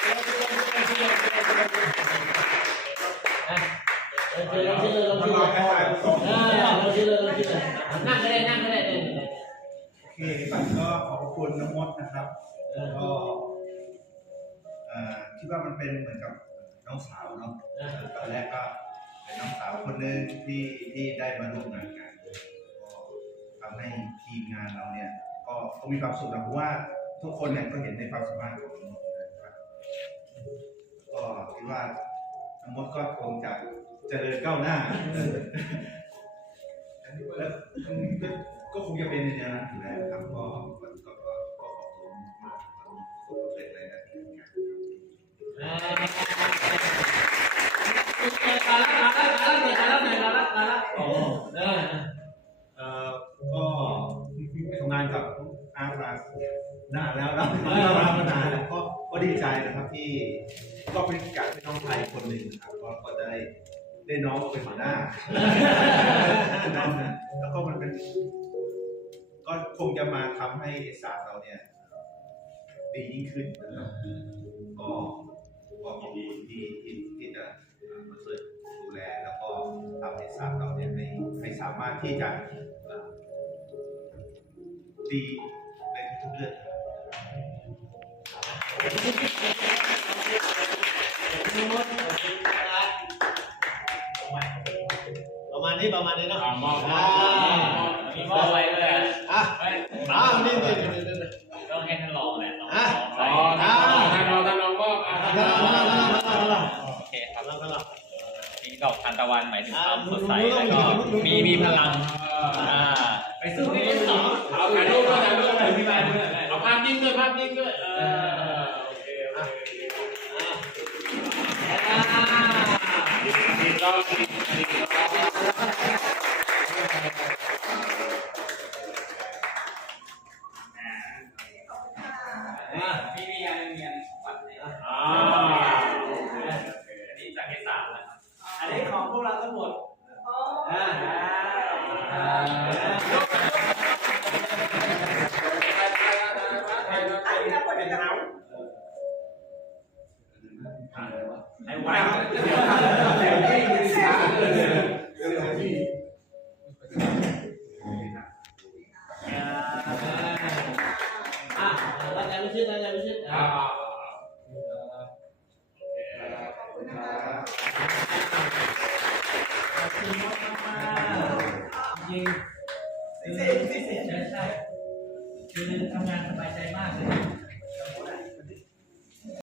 เชิญลงชื่อเลยลงชื่อเลยอ่าลงชื่อเลยลงชื่อเลยนั่งก็ได้นั่งก็ได้เลยโอเคครับก็ขอบคุณน้องมดนะครับก็เอ่อคิดว่ามันเป็นเหมือนกับน้องสาวเนาะตอนแรกก็เป็นน้องสาวคนหนึ่งที่ที่ได้มาร่วมงานกันก็ทำให้ทีมงานเราเนี่ย ก็มีความสุขนะเพราะว่าทุกคนเนี่ยก็เห็นในความสามารถของน้องมด ก็คิดว่าน้องมดก็คงจะเจริญก้าวหน้าแล้วก็คงจะเป็นในแนวนั้นอยู่แล้วครับก็ก็ก็ขอบคุณมากครับขอบคุณเป็นในหน้าที่การงานครับอาการละการละการละหน่อยการละหน่อยการละการละโอ้ได้เอ่อก็ทำงานกับอาร์ตานานแล้วนะมานานแล้วก็ ดีใจนะครับที่ก็เป็นการเป็นน้องไทยคนหนึ่งนะครับก็ก็ได้ได้น้องเป็นหัวหน้าน้องนะแล้วก็มันเป็น ก็คงจะมาทำให้ศาสตร์เราเนี่ย ดียิ่งขึ้นนะครับก็ก็ขอบคุณที่ที่ที่จะมาช่วยดูแลแล้วก็ทำให้ศาสตร์เราเนี่ยให้ให้สามารถที่จะเอ่อดีในทุกๆเรื่อง ประมาณนี้ประมาณนี้เนาะอ่ามอบมอบมอบมอบมีมอบอะไรด้วยอะอะเฮ้ยอ้าวนี่นี่นี่นี่นี่ต้องให้ท่านรองแหละรองอะใส่อ๋อท่านรองท่านรองท่านรองมอบอะท่านรองโอเคครับมีดอกทานตะวันหมายถึงความสดใสแล้วก็มีมีพลัง นิ่งด้วย ไอ้ไว้อะตั้งใจไม่ชิดตั้งใจไม่ชิดอ่าอะขอบคุณครับขอบคุณมากมาจริงคือใช่ใช่คือทำงานสบายใจมากเลย